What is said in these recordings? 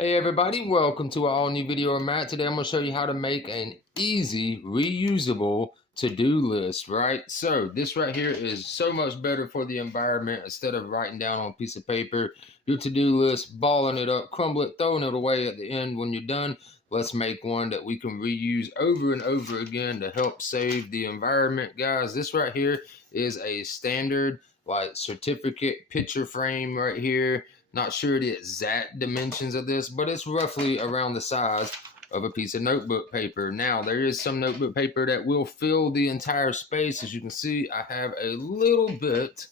Hey everybody, welcome to an all new video of Matt. Today I'm going to show you how to make an easy, reusable to-do list, right? So this right here is so much better for the environment. Instead of writing down on a piece of paper your to-do list, balling it up, crumble it, throwing it away at the end when you're done, let's make one that we can reuse over and over again to help save the environment. Guys, this right here is a standard like certificate picture frame right here. Not sure the exact dimensions of this, but it's roughly around the size of a piece of notebook paper. Now, there is some notebook paper that will fill the entire space. As you can see, I have a little bit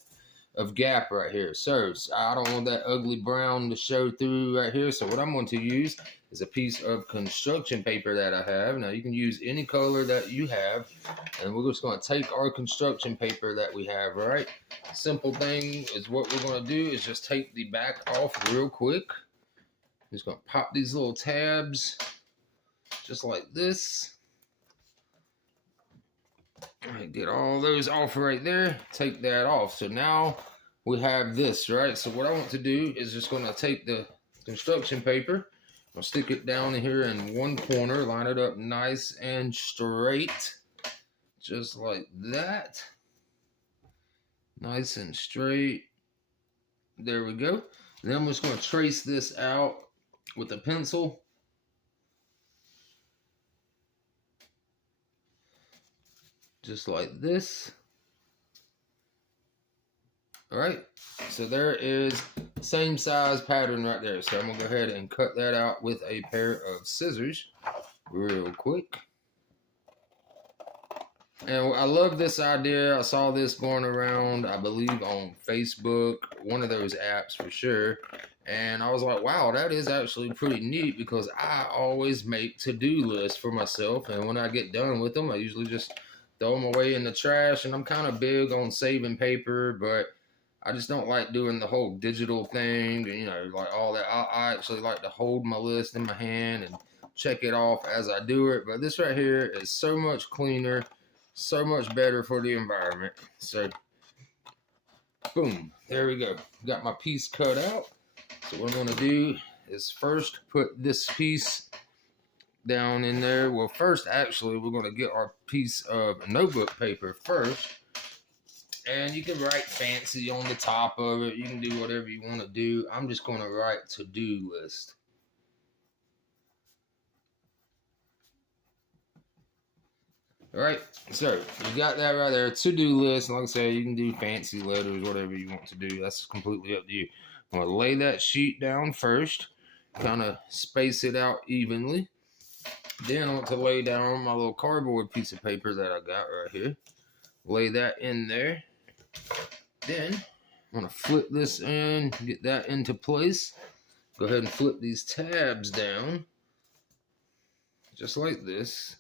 of gap right here. So I don't want that ugly brown to show through right here. So what I'm going to use is a piece of construction paper that I have. Now you can use any color that you have, and we're just going to take our construction paper that we have, right? Simple thing is what we're going to do is just take the back off real quick. Just going to pop these little tabs just like this. All right, get all those off right there. Take that off. So now we have this, right? So what I want to do is just going to take the construction paper. I'll stick it down here in one corner, line it up nice and straight, just like that. Nice and straight. There we go. Then I'm just going to trace this out with a pencil. Just like this. All right, so there is same size pattern right there. So I'm gonna go ahead and cut that out with a pair of scissors real quick. And I love this idea. I saw this going around, I believe on Facebook, one of those apps for sure. And I was like, wow, that is actually pretty neat, because I always make to-do lists for myself. And when I get done with them, I usually just throw them away in the trash. And I'm kind of big on saving paper, but I just don't like doing the whole digital thing, you know, like all that. I actually like to hold my list in my hand and check it off as I do it. But this right here is so much cleaner, so much better for the environment. So, boom, there we go. Got my piece cut out. So what I'm going to do is first put this piece down in there. Well, first, actually, we're going to get our piece of notebook paper first. And you can write fancy on the top of it. You can do whatever you want to do. I'm just going to write to-do list. All right, so you got that right there, to-do list. Like I said, you can do fancy letters, whatever you want to do. That's completely up to you. I'm going to lay that sheet down first, kind of space it out evenly. Then I want to lay down my little cardboard piece of paper that I got right here. Lay that in there. Then I'm going to flip this in, get that into place. Go ahead and flip these tabs down, just like this.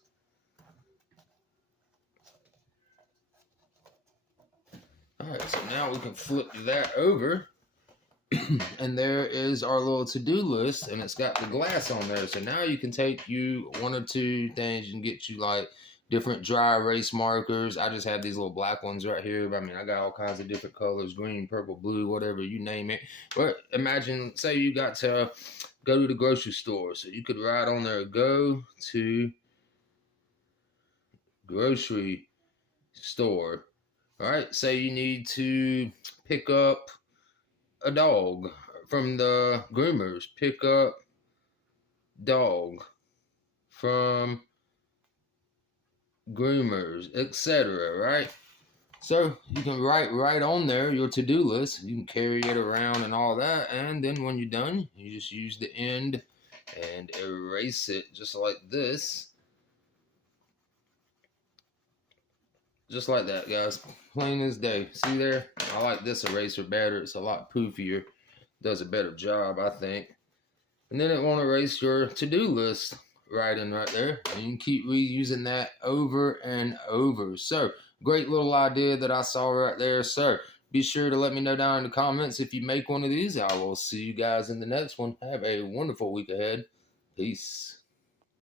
All right, so now we can flip that over. And there is our little to-do list, and it's got the glass on there. So now you can take you one or two things and get you like different dry erase markers. I just have these little black ones right here. I mean, I got all kinds of different colors, green, purple, blue, whatever, you name it. But imagine, say you got to go to the grocery store. So you could write on there, go to grocery store. All right, say you need to pick up a dog from the groomers. Pick up dog from groomers, etc. Right? So you can write right on there your to-do list. You can carry it around and all that, and then when you're done, you just use the end and erase it just like this. Just like that, guys. Plain as day. See there? I like this eraser better. It's a lot poofier. Does a better job, I think. And then it won't erase your to-do list writing right there. And you can keep reusing that over and over. So, great little idea that I saw right there. So, be sure to let me know down in the comments if you make one of these. I will see you guys in the next one. Have a wonderful week ahead. Peace.